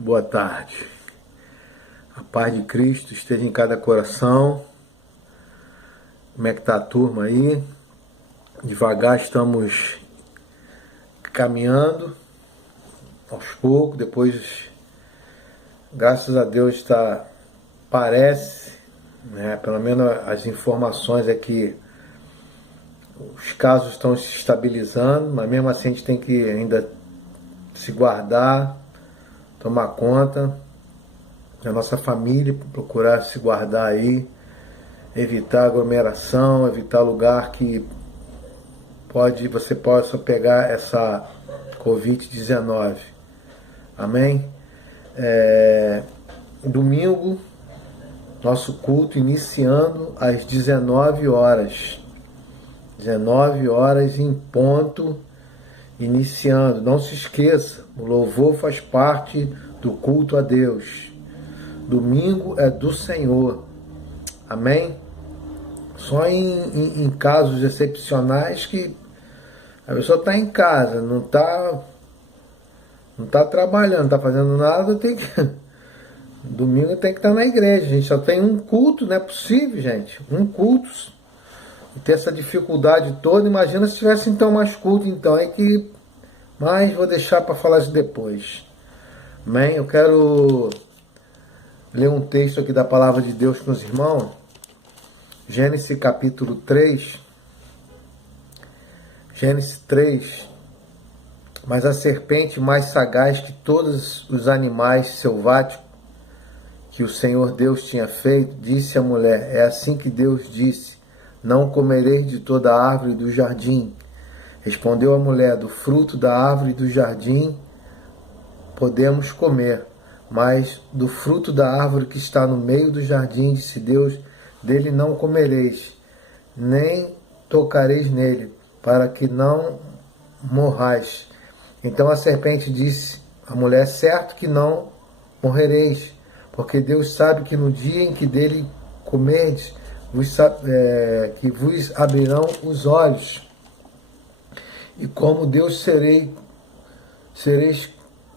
Boa tarde. A paz de Cristo esteja em cada coração. Como é que está a turma aí? Devagar estamos caminhando, aos poucos. Depois, graças a Deus, parece, né, pelo menos as informações é que os casos estão se estabilizando, mas mesmo assim a gente tem que ainda se guardar, tomar conta da nossa família, procurar se guardar aí, evitar aglomeração, evitar lugar que você possa pegar essa Covid-19. Amém? Domingo, nosso culto iniciando às 19 horas. 19 horas em ponto, iniciando. Não se esqueça, o louvor faz parte do culto a Deus. Domingo é do Senhor. Amém? Só em casos excepcionais que a pessoa está em casa, não está trabalhando, não está fazendo nada, domingo tem que estar na igreja. A gente só tem um culto, não é possível, gente. Um culto. E ter essa dificuldade toda, imagina se tivesse então mais culto, então mas vou deixar para falar isso depois. Amém? Eu quero ler um texto aqui da palavra de Deus com os irmãos. Gênesis capítulo 3. Gênesis 3. Mas a serpente mais sagaz que todos os animais selváticos que o Senhor Deus tinha feito, disse à mulher: é assim que Deus disse: não comereis de toda a árvore do jardim. Respondeu a mulher: do fruto da árvore do jardim podemos comer, mas do fruto da árvore que está no meio do jardim, disse Deus, dele não comereis, nem tocareis nele, para que não morrais. Então a serpente disse à mulher: certo que não morrereis, porque Deus sabe que no dia em que dele comerdes, que vos abrirão os olhos, e como Deus sereis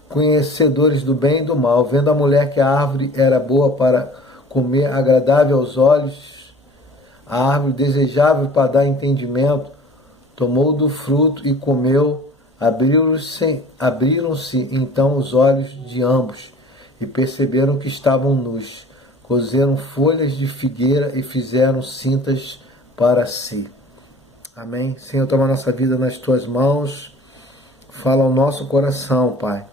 conhecedores do bem e do mal. Vendo a mulher que a árvore era boa para comer, agradável aos olhos, a árvore desejável para dar entendimento, tomou do fruto e comeu. Abriram-se então os olhos de ambos e perceberam que estavam nus. Cozeram folhas de figueira e fizeram cintas para si. Amém? Senhor, toma a nossa vida nas tuas mãos. Fala ao nosso coração, Pai.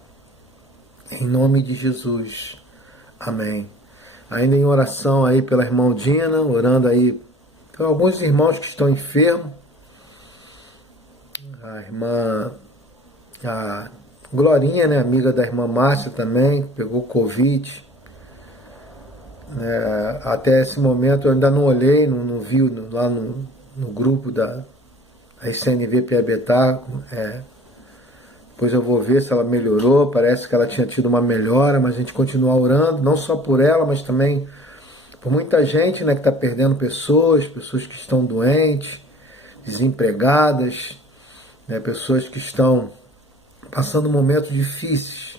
Em nome de Jesus. Amém. Ainda em oração aí pela irmã Dina, orando aí por alguns irmãos que estão enfermos. A irmã Glorinha, né, amiga da irmã Márcia também, pegou Covid. Até esse momento eu ainda não olhei, não vi lá no grupo da SNV Piabetá. Depois eu vou ver se ela melhorou. Parece que ela tinha tido uma melhora, mas a gente continua orando, não só por ela, mas também por muita gente, né, que está perdendo pessoas que estão doentes, desempregadas, né, pessoas que estão passando momentos difíceis.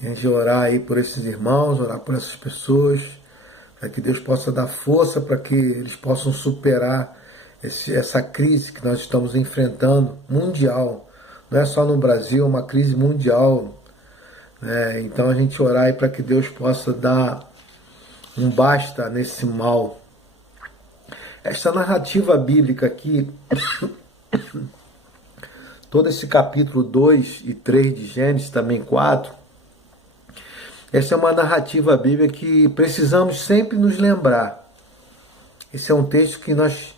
E a gente orar aí por esses irmãos, orar por essas pessoas, para que Deus possa dar força para que eles possam superar essa crise que nós estamos enfrentando, mundial. Não é só no Brasil, é uma crise mundial. Né? Então a gente orar aí para que Deus possa dar um basta nesse mal. Esta narrativa bíblica aqui, todo esse capítulo 2 e 3 de Gênesis, também 4, essa é uma narrativa bíblica que precisamos sempre nos lembrar. Esse é um texto que nós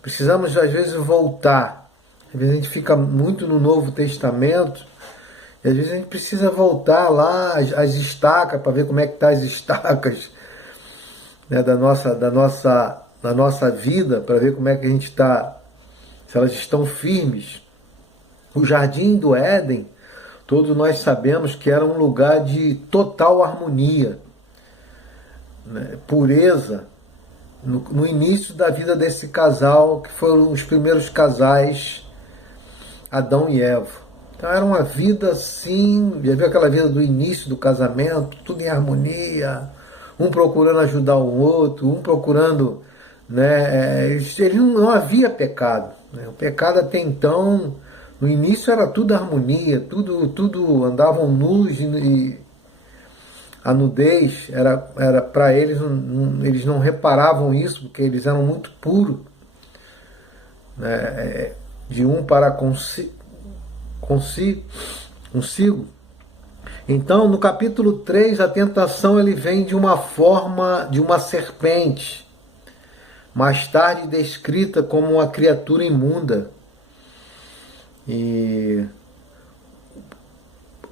precisamos, às vezes, voltar. Às vezes a gente fica muito no Novo Testamento, e às vezes a gente precisa voltar lá, as estacas, para ver como é que estão as estacas, né, da nossa vida, para ver como é que a gente está, se elas estão firmes. O Jardim do Éden, todos nós sabemos que era um lugar de total harmonia, né, pureza, no início da vida desse casal, que foram os primeiros casais, Adão e Eva. Então era uma vida assim, já viu aquela vida do início do casamento, tudo em harmonia, um procurando ajudar o outro, um procurando, né, ele não havia pecado, né, o pecado até então, no início era tudo harmonia, tudo andavam nus, e a nudez era para eles, eles não reparavam isso, porque eles eram muito puros, né, de um para consigo. Então, no capítulo 3, a tentação ele vem de uma forma de uma serpente, mais tarde descrita como uma criatura imunda. E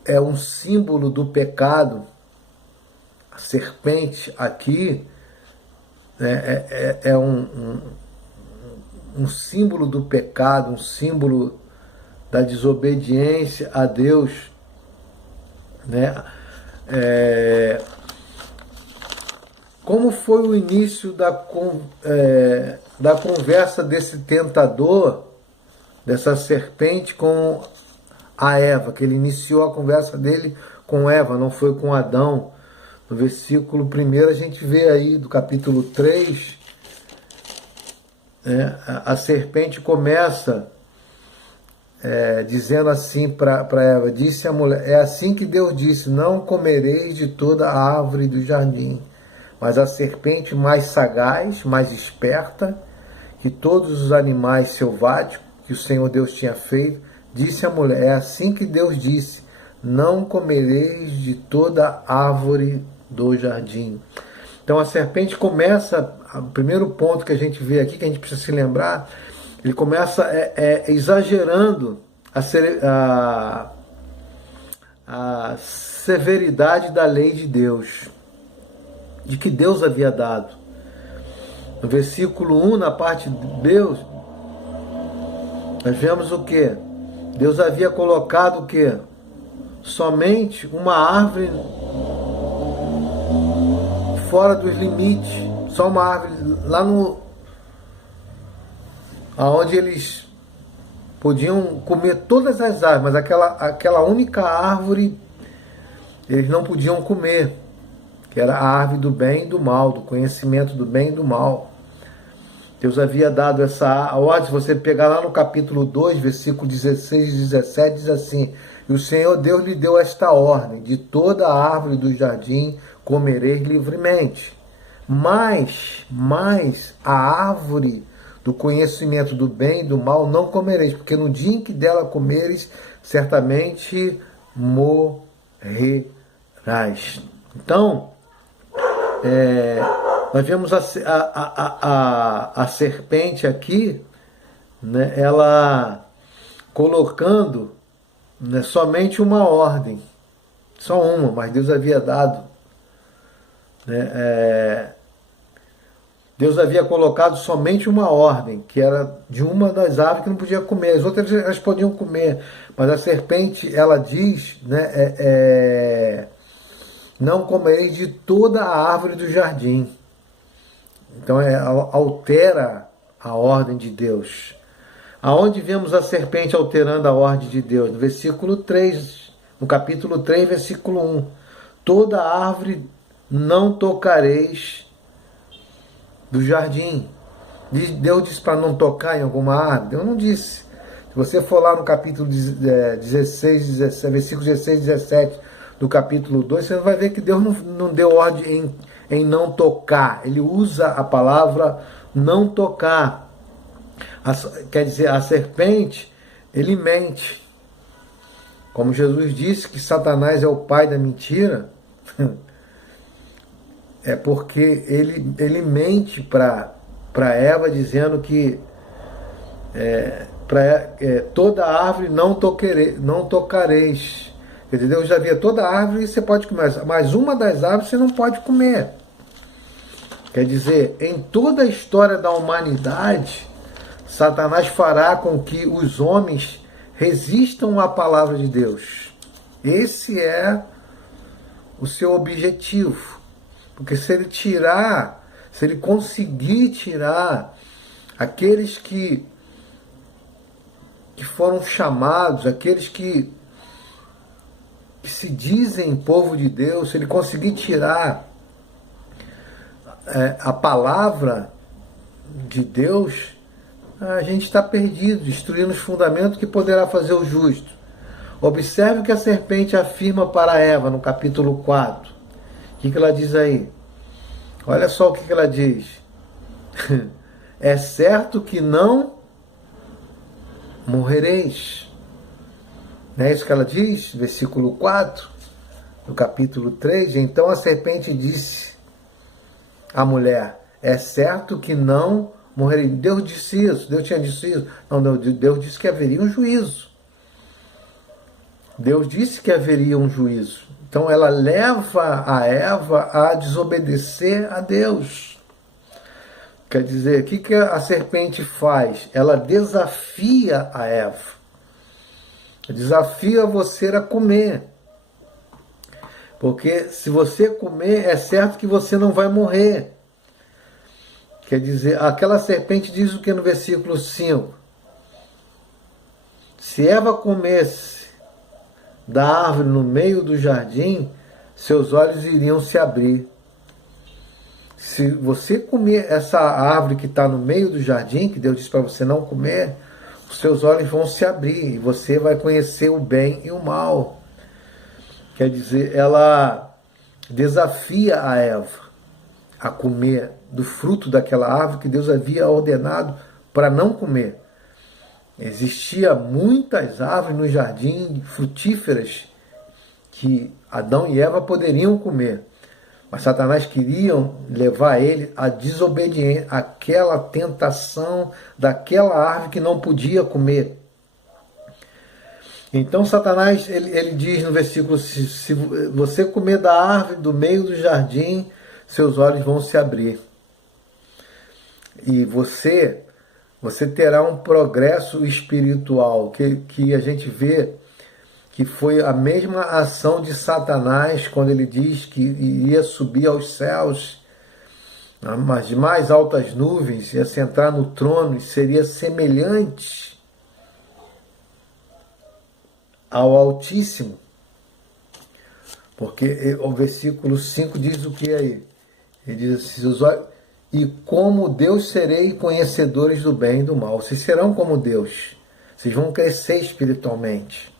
é um símbolo do pecado. A serpente aqui é um símbolo do pecado, um símbolo da desobediência a Deus, né? Como foi o início da conversa desse tentador, dessa serpente com a Eva, que ele iniciou a conversa dele com Eva, não foi com Adão. No versículo 1 a gente vê aí do capítulo 3, a serpente começa dizendo assim para Eva, disse a mulher, é assim que Deus disse, não comereis de toda a árvore do jardim, mas a serpente mais sagaz, mais esperta que todos os animais selváticos que o Senhor Deus tinha feito, disse a mulher, é assim que Deus disse, não comereis de toda árvore do jardim. Então a serpente começa, o primeiro ponto que a gente vê aqui, que a gente precisa se lembrar, ele começa exagerando a severidade da lei de Deus, de que Deus havia dado. No versículo 1, na parte de Deus, nós vemos o que? Deus havia colocado o que? Somente uma árvore fora dos limites, só uma árvore lá no aonde eles podiam comer todas as árvores, mas aquela única árvore eles não podiam comer, que era a árvore do bem e do mal, do conhecimento do bem e do mal. Deus havia dado essa ordem. Se você pegar lá no capítulo 2, versículo 16 e 17, diz assim: e o Senhor Deus lhe deu esta ordem: de toda a árvore do jardim comereis livremente, mas a árvore do conhecimento do bem e do mal não comereis, porque no dia em que dela comereis, certamente morrerás. Então, nós vemos a serpente aqui, né, ela colocando, né, somente uma ordem, só uma, mas Deus havia dado, né, Deus havia colocado somente uma ordem, que era de uma das aves que não podia comer, as outras elas podiam comer, mas a serpente, ela diz, né, não comereis de toda a árvore do jardim. Então altera a ordem de Deus. Aonde vemos a serpente alterando a ordem de Deus? No versículo 3, no capítulo 3, versículo 1. Toda árvore não tocareis do jardim. Deus disse para não tocar em alguma árvore? Deus não disse. Se você for lá no capítulo 16, versículo 16 e 17 do capítulo 2, você vai ver que Deus não deu ordem em não tocar. Ele usa a palavra não tocar. Quer dizer, a serpente, ele mente. Como Jesus disse que Satanás é o pai da mentira, é porque ele mente para Eva, dizendo que toda árvore não tocareis. Quer dizer, Deus já havia toda árvore e você pode comer, mas uma das árvores você não pode comer. Quer dizer, em toda a história da humanidade, Satanás fará com que os homens resistam à palavra de Deus. Esse é o seu objetivo. Porque se ele conseguir tirar aqueles que foram chamados, aqueles que se dizem povo de Deus, se ele conseguir tirar a palavra de Deus, a gente está perdido, destruindo os fundamentos que poderá fazer o justo. Observe o que a serpente afirma para Eva no capítulo 4. O que ela diz aí? Olha só o que ela diz. É certo que não morrereis. Não é isso que ela diz? Versículo 4, do capítulo 3. Então a serpente disse à mulher: é certo que não morrereis. Deus disse isso? Deus tinha dito isso? Não, Deus disse que haveria um juízo. Deus disse que haveria um juízo. Então ela leva a Eva a desobedecer a Deus. Quer dizer, o que a serpente faz? Ela desafia a Eva. Desafia você a comer. Porque se você comer, é certo que você não vai morrer. Quer dizer, aquela serpente diz o que no versículo 5? Se Eva comesse da árvore no meio do jardim, seus olhos iriam se abrir. Se você comer essa árvore que está no meio do jardim, que Deus disse para você não comer, os seus olhos vão se abrir e você vai conhecer o bem e o mal. Quer dizer, ela desafia a Eva a comer do fruto daquela árvore que Deus havia ordenado para não comer. Existia muitas árvores no jardim frutíferas que Adão e Eva poderiam comer, mas Satanás queria levar ele à desobediência, àquela tentação daquela árvore que não podia comer. Então Satanás, ele diz no versículo: se você comer da árvore do meio do jardim, seus olhos vão se abrir. E você terá um progresso espiritual, que a gente vê que foi a mesma ação de Satanás quando ele diz que iria subir aos céus mas de mais altas nuvens, ia sentar no trono e seria semelhante ao Altíssimo. Porque o versículo 5 diz o que aí? Ele diz assim, e como Deus serei conhecedores do bem e do mal. Vocês serão como Deus. Vocês vão crescer espiritualmente.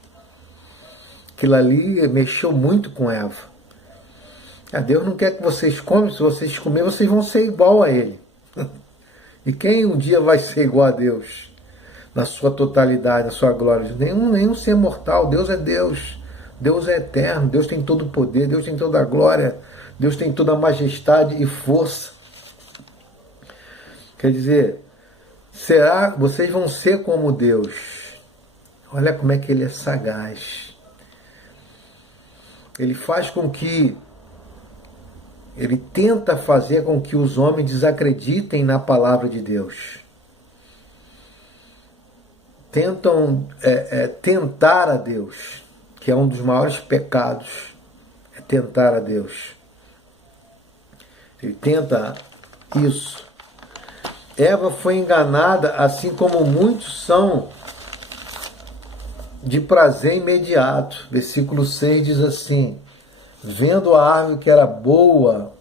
Aquilo ali mexeu muito com Eva. Deus não quer que vocês comem, se vocês comerem, vocês vão ser igual a Ele. E quem um dia vai ser igual a Deus? Na sua totalidade, na sua glória? Nenhum ser mortal. Deus é Deus. Deus é eterno. Deus tem todo o poder. Deus tem toda a glória. Deus tem toda a majestade e força. Quer dizer, será que vocês vão ser como Deus? Olha como é que Ele é sagaz. Ele faz com que Ele tenta fazer com que os homens desacreditem na palavra de Deus. Tentam tentar a Deus, que é um dos maiores pecados, é tentar a Deus. Ele tenta isso. Eva foi enganada, assim como muitos são, de prazer imediato. Versículo 6 diz assim, vendo a árvore que era boa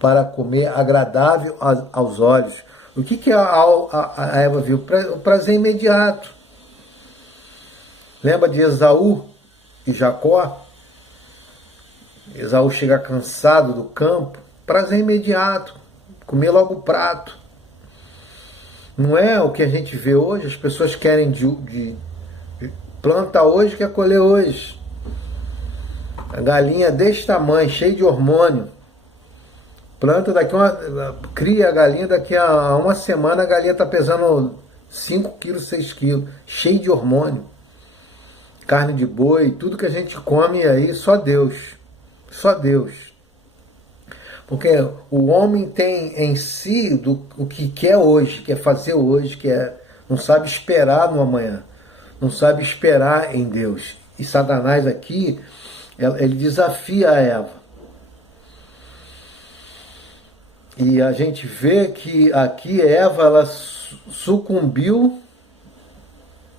para comer, agradável aos olhos. O que a Eva viu? O prazer imediato. Lembra de Esaú e Jacó? Esaú chega cansado do campo, prazer imediato, comer logo o prato. Não é o que a gente vê hoje, as pessoas querem planta hoje, quer colher hoje. A galinha desse tamanho, cheia de hormônio. Planta cria a galinha, daqui a uma semana a galinha está pesando 5 quilos, 6 quilos, cheio de hormônio. Carne de boi, tudo que a gente come aí, só Deus. Só Deus. Porque o homem tem em si o que quer hoje, quer fazer hoje, não sabe esperar no amanhã. Não sabe esperar em Deus. E Satanás aqui, ele desafia a Eva. E a gente vê que aqui Eva, ela sucumbiu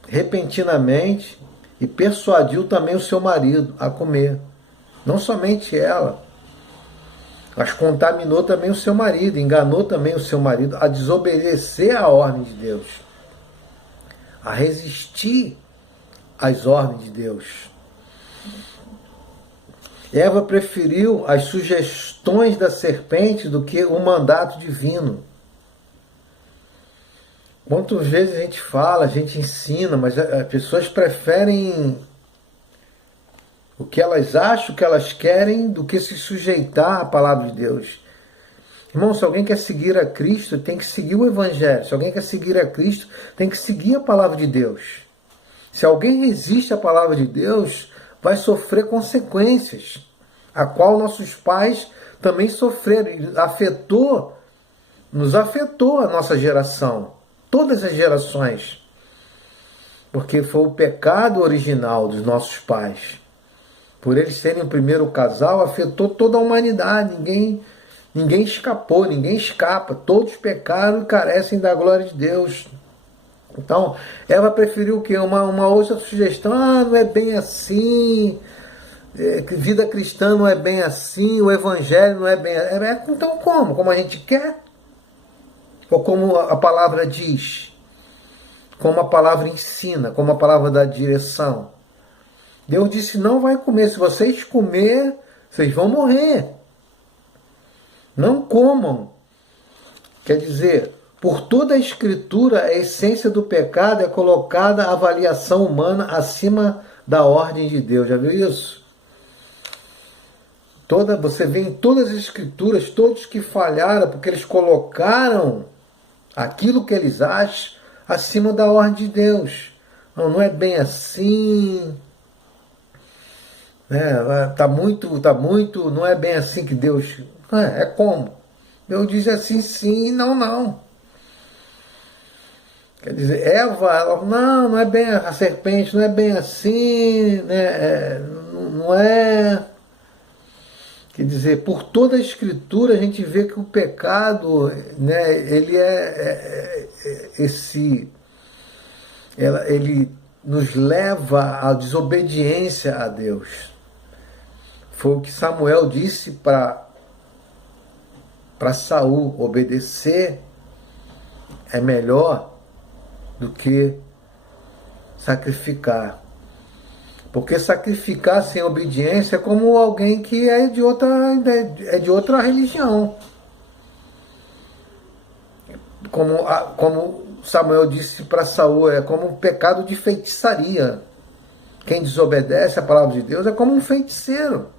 repentinamente e persuadiu também o seu marido a comer. Não somente ela, mas contaminou também o seu marido, enganou também o seu marido a desobedecer à ordem de Deus, a resistir às ordens de Deus. Eva preferiu as sugestões da serpente do que o mandato divino. Quantas vezes a gente fala, a gente ensina, mas as pessoas preferem o que elas acham, o que elas querem, do que se sujeitar à palavra de Deus. Irmão, se alguém quer seguir a Cristo, tem que seguir o Evangelho. Se alguém quer seguir a Cristo, tem que seguir a palavra de Deus. Se alguém resiste à palavra de Deus, vai sofrer consequências, a qual nossos pais também sofreram. Nos afetou a nossa geração, todas as gerações, porque foi o pecado original dos nossos pais. Por eles serem o primeiro casal, afetou toda a humanidade. Ninguém escapou, ninguém escapa. Todos pecaram e carecem da glória de Deus. Então, Eva preferiu o quê? Uma outra sugestão. Não é bem assim. Vida cristã não é bem assim. O evangelho não é bem assim. Então como? Como a gente quer? Ou como a palavra diz? Como a palavra ensina? Como a palavra dá direção? Deus disse, não vai comer. Se vocês comer, vocês vão morrer. Não comam. Quer dizer, por toda a Escritura, a essência do pecado é colocada a avaliação humana acima da ordem de Deus. Já viu isso? Você vê em todas as Escrituras, todos que falharam, porque eles colocaram aquilo que eles acham acima da ordem de Deus. Não é bem assim. Tá muito, não é bem assim que Deus... É como? Deus diz assim, sim, não. Quer dizer, Eva, ela, não é bem a serpente, não é bem assim, né? Não é... Quer dizer, por toda a Escritura a gente vê que o pecado, né, ele ele nos leva à desobediência a Deus. Foi o que Samuel disse para Saul: obedecer é melhor do que sacrificar. Porque sacrificar sem obediência é como alguém que é de outra religião. Como Samuel disse para Saul, é como um pecado de feitiçaria. Quem desobedece a palavra de Deus é como um feiticeiro.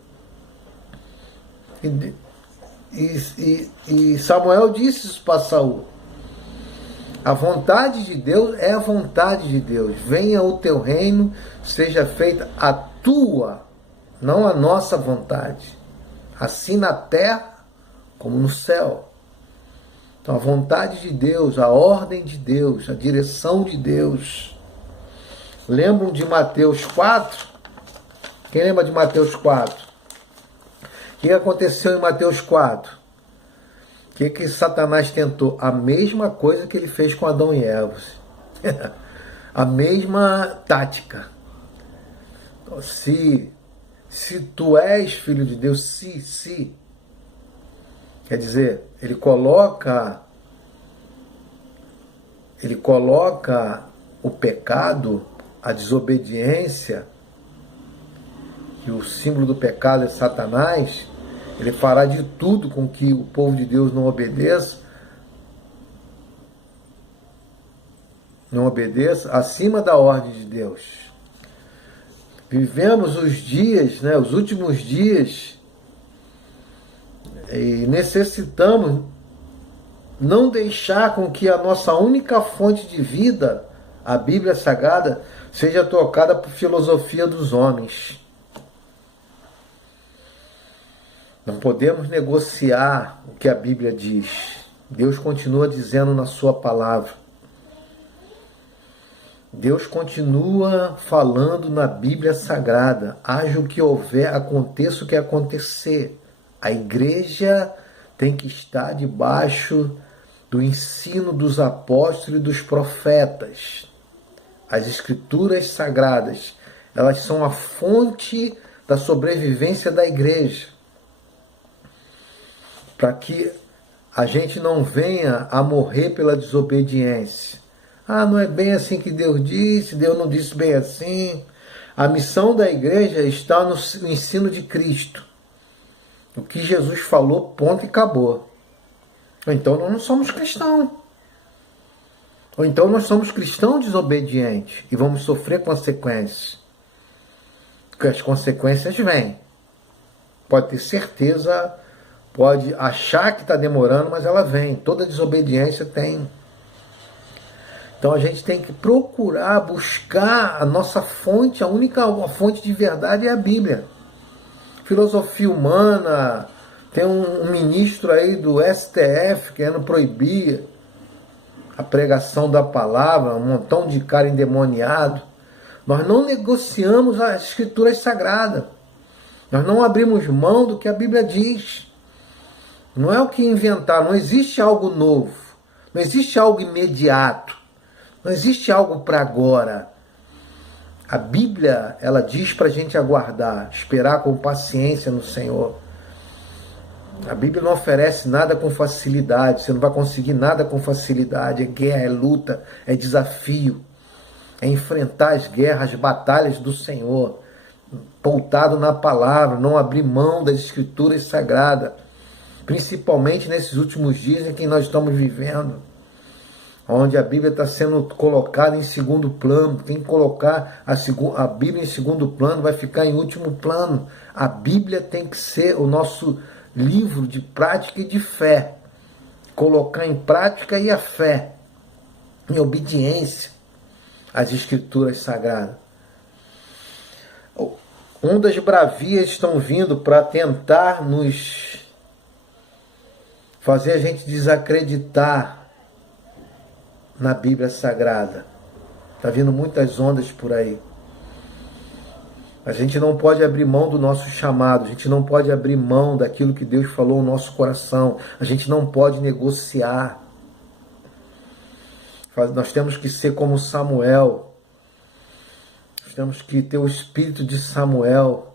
E Samuel disse isso para Saul. A vontade de Deus é a vontade de Deus. Venha o teu reino, seja feita a tua, não a nossa vontade. Assim na terra como no céu. Então a vontade de Deus, a ordem de Deus, a direção de Deus. Lembram de Mateus 4? Quem lembra de Mateus 4? O que aconteceu em Mateus 4? O que Satanás tentou? A mesma coisa que ele fez com Adão e Eva. A mesma tática. Então, se tu és filho de Deus, se. Quer dizer, ele coloca o pecado, a desobediência, que o símbolo do pecado é Satanás. Ele fará de tudo com que o povo de Deus não obedeça, acima da ordem de Deus. Vivemos os dias, né, os últimos dias, e necessitamos não deixar com que a nossa única fonte de vida, a Bíblia Sagrada, seja tocada por filosofia dos homens. Não podemos negociar o que a Bíblia diz. Deus continua dizendo na sua palavra. Deus continua falando na Bíblia Sagrada. Haja o que houver, aconteça o que acontecer. A igreja tem que estar debaixo do ensino dos apóstolos e dos profetas. As Escrituras Sagradas, elas são a fonte da sobrevivência da igreja. Para que a gente não venha a morrer pela desobediência. Ah, não é bem assim que Deus disse, Deus não disse bem assim. A missão da igreja está no ensino de Cristo. O que Jesus falou, ponto e acabou. Ou então nós não somos cristãos. Ou então nós somos cristãos desobedientes e vamos sofrer consequências. Porque as consequências vêm. Pode ter certeza. Pode achar que está demorando, mas ela vem. Toda desobediência tem. Então a gente tem que procurar, buscar a nossa fonte, a única fonte de verdade é a Bíblia. Filosofia humana, tem um ministro aí do STF querendo proibir a pregação da palavra, um montão de cara endemoniado. Nós não negociamos as Escrituras Sagradas. Nós não abrimos mão do que a Bíblia diz. Não é o que inventar, não existe algo novo, não existe algo imediato, não existe algo para agora. A Bíblia, ela diz para a gente aguardar, esperar com paciência no Senhor. A Bíblia não oferece nada com facilidade, você não vai conseguir nada com facilidade, é guerra, é luta, é desafio, é enfrentar as guerras, as batalhas do Senhor, pautado na palavra, não abrir mão das Escrituras Sagradas. Principalmente nesses últimos dias em que nós estamos vivendo, onde a Bíblia está sendo colocada em segundo plano. Quem colocar a Bíblia em segundo plano vai ficar em último plano. A Bíblia tem que ser o nosso livro de prática e de fé. Colocar em prática e a fé, em obediência às Escrituras Sagradas. Ondas bravias estão vindo para tentar nos fazer a gente desacreditar na Bíblia Sagrada. Está vindo muitas ondas por aí. A gente não pode abrir mão do nosso chamado, a gente não pode abrir mão daquilo que Deus falou no nosso coração, a gente não pode negociar. Nós temos que ser como Samuel, nós temos que ter o espírito de Samuel.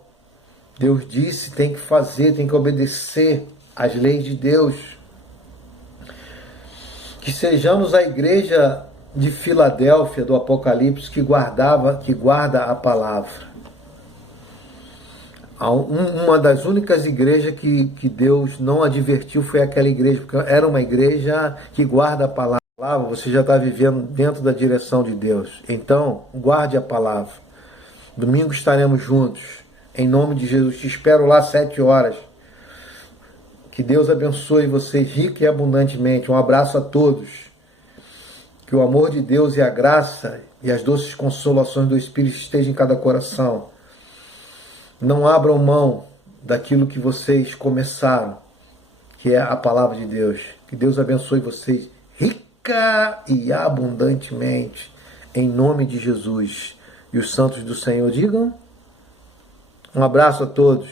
Deus disse, tem que fazer, tem que obedecer às leis de Deus. Que sejamos a igreja de Filadélfia do Apocalipse que guarda a palavra. Uma das únicas igrejas que Deus não advertiu foi aquela igreja, porque era uma igreja que guarda a palavra. Você já está vivendo dentro da direção de Deus. Então, guarde a palavra. Domingo estaremos juntos. Em nome de Jesus, te espero lá às 7 horas. Que Deus abençoe vocês rica e abundantemente. Um abraço a todos. Que o amor de Deus e a graça e as doces consolações do Espírito estejam em cada coração. Não abram mão daquilo que vocês começaram, que é a palavra de Deus. Que Deus abençoe vocês rica e abundantemente, em nome de Jesus. E os santos do Senhor digam: um abraço a todos.